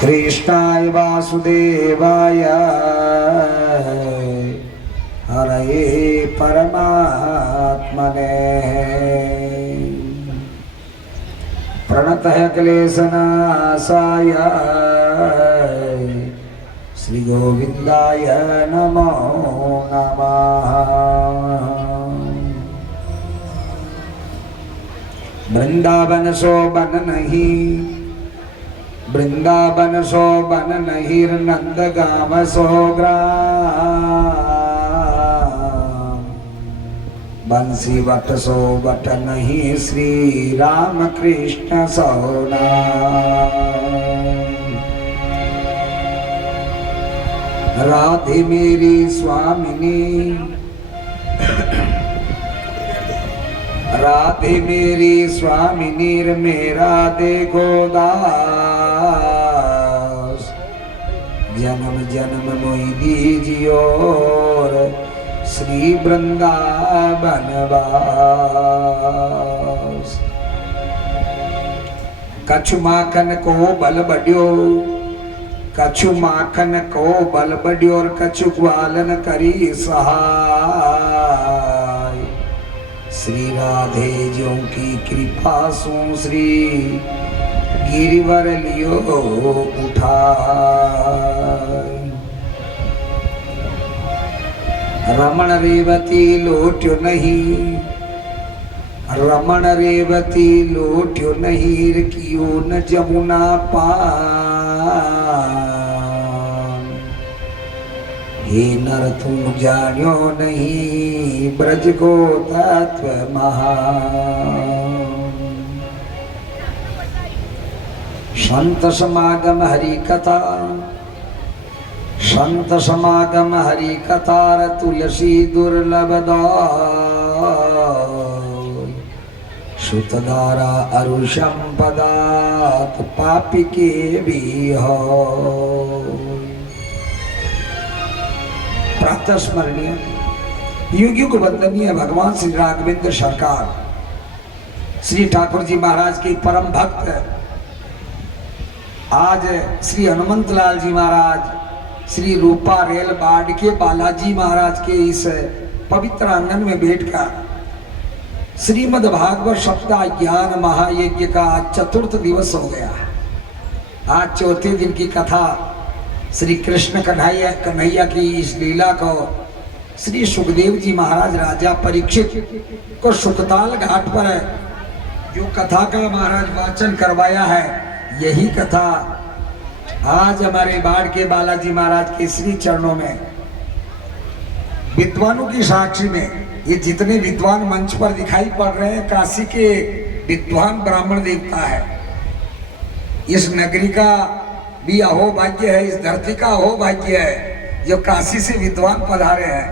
कृष्णाय वासुदेवाय हरये परमात्मने प्रणतः क्लेशनाशाय श्री गोविंदाय नमो नमः। वृंदावन शोभन नहीं, वृंदावन शोभन नहीं, नंद गाम सोग्राम। बंसी वट सोबट नहीं, श्री राम कृष्ण सोना। राधे मेरी स्वामिनी, राधे मेरी स्वामिनी, मेरा देखो दास। जन्म जन्म मोहि दीजियो श्री वृंदावन वास। कछु माखन को बल बढ़ियो, कछु माखन को बल बढ़ियो, और कछु ग्वालन करी सहाय। श्री राधे जो की कृपा सो श्री गिरिवर लियो उठा। रमण रेवती लोट्यो नहीं, रमण रेवती लोट्यो नहीं, कियो न जमुना पार। हे नर तू जान्यो नहीं, ब्रज को तत्व महान। संत समागम हरि कथा, संत समागम हरि कथा, तुलसी दुर्लभ दाय। सुतधारा अरु संपदात, पापी के भी हो। प्रातः स्मरणीय युग युग वंदनीय भगवान श्री राघवेंद्र सरकार श्री ठाकुर जी महाराज के परम भक्त, आज श्री हनुमंत लाल जी महाराज, श्री रूपा रेल बाड़ के बालाजी महाराज के इस पवित्र आंगन में बैठकर श्रीमद् भागवत सप्ताह ज्ञान महायज्ञ का आज चतुर्थ दिवस हो गया। आज चौथे दिन की कथा श्री कृष्ण कन्हैया की इस लीला को श्री सुखदेव जी महाराज राजा परीक्षित को सुखताल घाट पर जो कथा का महाराज वाचन करवाया है, यही कथा आज हमारे बाढ़ के बालाजी महाराज के श्री चरणों में विद्वानों की साक्षी में, ये जितने विद्वान मंच पर दिखाई पड़ रहे हैं काशी के विद्वान ब्राह्मण देवता है। इस नगरी का भी अहो भाग्य है, इस धरती का अहो भाग्य है जो काशी से विद्वान पधारे हैं।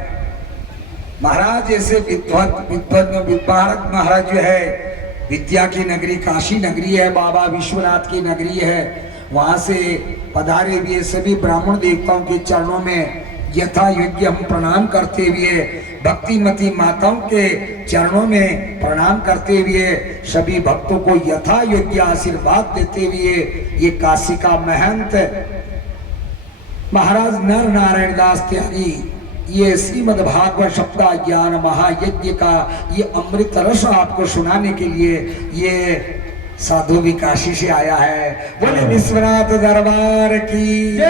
महाराज ऐसे विद्वान महाराज जो है, विद्या की नगरी काशी नगरी है, बाबा विश्वनाथ की नगरी है, वहां से पधारे हुए सभी ब्राह्मण देवताओं के चरणों में यथा योग्य हम प्रणाम करते हुए, भक्तिमती माताओं के चरणों में प्रणाम करते हुए, सभी भक्तों को यथा योग्य आशीर्वाद देते हुए, ये काशी का महंत महाराज नर नारायण दास त्यागी ये श्रीमद् भागवत सप्ताह ज्ञान महायज्ञ का ये अमृत रस आपको सुनाने के लिए ये साधु भी काशी से आया है। बोले विश्वनाथ दरबार की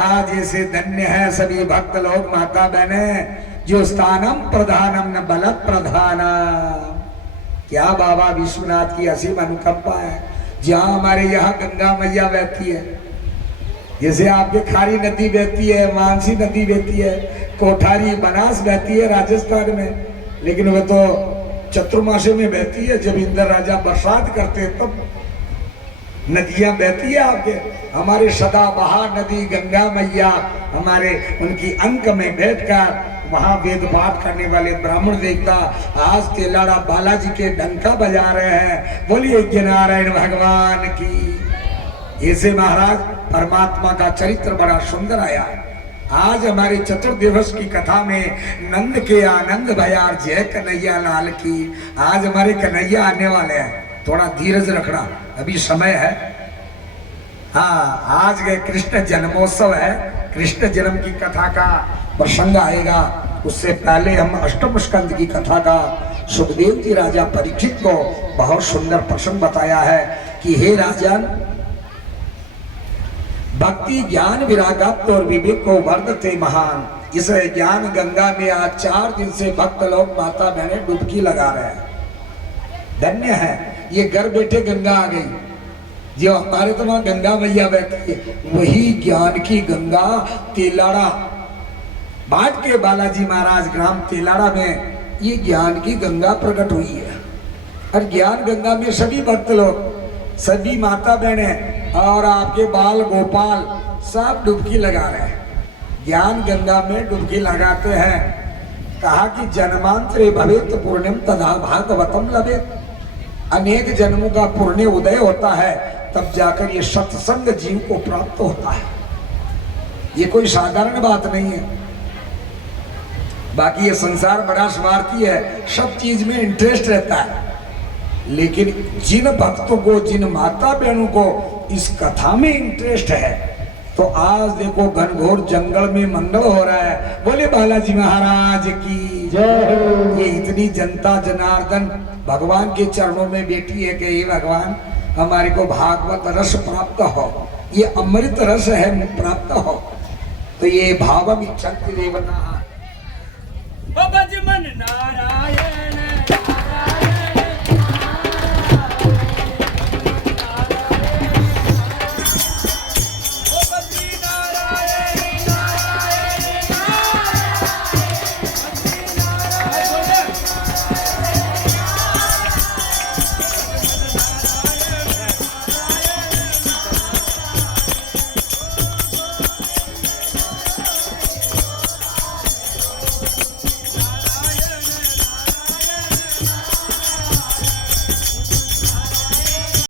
आज ऐसे धन्य है सभी भक्त लोग, माता बहने, जो स्थानम प्रधानम न बल प्रधाना। क्या बाबा विश्वनाथ की असीम अनुकंपा है। जहाँ हमारे यहाँ गंगा मैया बहती है, जैसे आपके खारी नदी बहती है, मानसी नदी बहती है, कोठारी बनास बहती है राजस्थान में, लेकिन वह तो चतुर्मासे में बहती है। जब इंद्र राजा बरसात करते तब नदियां बहती है आपके। हमारे सदाबहार नदी गंगा मैया हमारे उनकी अंक में बैठकर वहां वेद पाठ करने वाले ब्राह्मण देवता आज तेलाड़ा बालाजी के डंका बजा रहे हैं। बोलिए नारायण भगवान की। ऐसे महाराज परमात्मा का चरित्र बड़ा सुंदर आया है। आज हमारे चतुर्दिवस की कथा में नंद के आनंद भयार जय कन्हैया लाल की। आज हमारे कन्हैया आने वाले हैं, थोड़ा धीरज रखना, अभी समय है। हाँ, आज के कृष्ण जन्मोत्सव है। कृष्ण जन्म की कथा का प्रसंग आएगा। उससे पहले हम अष्टम स्कंद की कथा का सुखदेव जी राजा परीक्षित को बहुत सुंदर प्रसंग बताया है कि हे राजन, भक्ति ज्ञान विरागत्व और विवेक को वर्धते महान। इस ज्ञान गंगा में आज 4 दिन से भक्त लोग माता बहने डुबकी लगा रहे हैं। धन्य है, ये घर बैठे गंगा आ गई। जो हमारे तो वहां गंगा मैया बैठी है, वही ज्ञान की गंगा तेलाड़ा, बाट के बालाजी महाराज ग्राम तेलाड़ा में ये ज्ञान की गंगा प्रकट हुई है। और ज्ञान गंगा में सभी भक्त लोग, सभी माता बहने और आपके बाल गोपाल सब डुबकी लगा रहे हैं। ज्ञान गंगा में डुबकी लगाते हैं। कहा कि जन्मांतरे भवेत पूर्णिम तथा भागवतम लभेत। अनेक जन्मों का पुण्य उदय होता है, तब जाकर ये सत्संग जीव को प्राप्त होता है। ये कोई साधारण बात नहीं है। बाकी ये संसार बड़ा स्वार्थी है, सब चीज में इंटरेस्ट रहता है, लेकिन जिन भक्तों को, जिन माता बहनों को इस कथा में इंटरेस्ट है, तो आज देखो घनघोर जंगल में मंगल हो रहा है। बोले बालाजी महाराज की जय। ये इतनी जनता जनार्दन भगवान के चरणों में बैठी है कि हे भगवान, हमारे को भागवत रस प्राप्त हो, ये अमृत रस है प्राप्त हो। तो ये भावम इच्छन्ति देवता भज मन नारायण